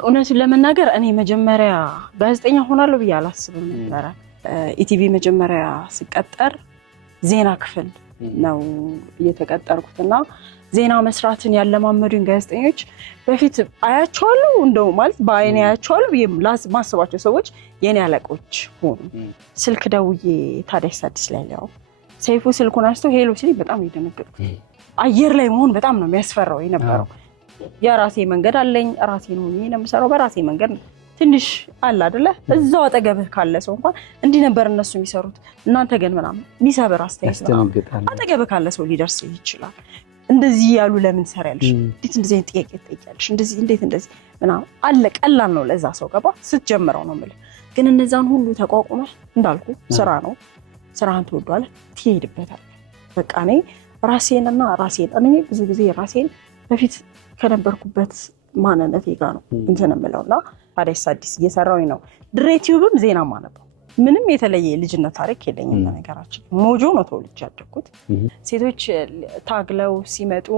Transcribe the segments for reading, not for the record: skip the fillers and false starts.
እውነቱን ለመናገር እኔ መጀመሪያ ጋዜጠኛ ሆናለሁ ብዬ አላስብም ነበር። ኢቲቪ መጀመሪያ ሲቀጠር ዜና ክፍል ነው የተቀጠርኩትና ዜና መስራትን ያለማመዱኝ ጋዜጠኞች በፊት አያቸዋለሁ እንደው ማለት በአይኔ አያቸዋለሁ ብዬ ማስባቸው ሰዎች የኔ አለቆች ሆኑ። ስልክ ደውዬ ታዲያስ አዲስ ላይ ያው ሰይፉ ስልኩን አንስቶ ሄሎ ሲል በጣም ይደነገጥኩ። አየር ላይ መሆን በጣም ነው የሚያስፈራው የነበረው። የራሴ መንገድ አለኝ ራሴ ነው የምሰራው በራሴ መንገድ ትንሽ አለ አይደለ እዛው አጠገብህ ካለ ሰው እንኳን እንዲህ ነበር እነሱ የሚሰሩት እናንተ ግን ምናምን የሚሰብር አስተያየት ነው አጠገብህ ካለ ሰው ሊደርስ ይችላል። እንደዚህ ያሉ ለምን ሰራልሽ እንዴት እንደዚህ ጥያቄ ትጠይቂያለሽ እንደዚህ እንዴት እንደዚህ ምናምን አለ ቀላል ነው ለዛ ሰው ገባ ስትጀምረው ነው ማለት ግን እነዛን ሁሉ ተቋቁመ እንዳልኩ ስራ ነው ስራህን ትወዷል ትሄድበታል። በቃ እኔ ራሴንና ራሴን እኔ ብዙ ጊዜ ራሴን በፊት ከነበርኩበት ማንነቴ ጋር ነው እንትን የምለውና ታዲያስ አዲስ እየሰራሁኝ ነው። ድሬቲዩብም ዜና ማነበው ምንም የተለየ ልጅነት ታሪክ የለኝም። ነገራችን ሞጆ ነው ተወልጄ ያደግኩት። ሴቶች ታግለው ሲመጡ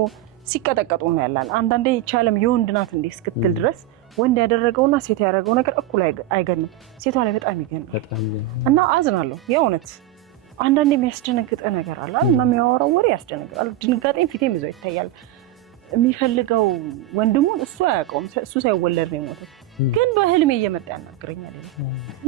ሲቀጠቀጡ ነው ያላል። አንዳንዴ ይቻለም የወንድ ናት እንዴ እስክትል ድረስ ወንድ ያደረገውና ሴት ያደረገው ነገር እኩል አይገንም። ሴቷ ላይ በጣም ይገናል እና አዝናለሁ የእውነት አንዳንዴ የሚያስደነግጥ ነገር አለ እና የሚያወራው ወሬ ያስደነግጣል። ድንጋጤም ፊቴም ይዞ ይታያል። የሚፈልገው ወንድሙን እሱ አያውቀውም። እሱ ሳይወለድ ነው የሞተው ግን በህልሜ እየመጣ ያናግረኛል።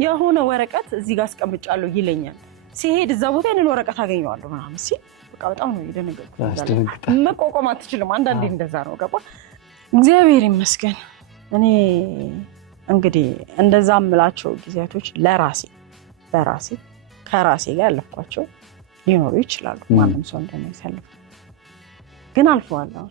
የሆነ ወረቀት እዚህ ጋር አስቀምጫለሁ ይለኛል። ሲሄድ እዛ ቦታ ያንን ወረቀት አገኘዋለሁ ምናምን ሲል በቃ በጣም ነው የደነገጥኩት። መቋቋም አትችልም። አንዳንዴ እንደዛ ነው ገባ። እግዚአብሔር ይመስገን። እኔ እንግዲህ እንደዛ የምላቸው ጊዜያቶች በራሴ ከራሴ ጋር ያለፍኳቸው ሊኖሩ ይችላሉ። ማንም ሰው እንደሚያሳልፍ ግን አልፈዋለሁ።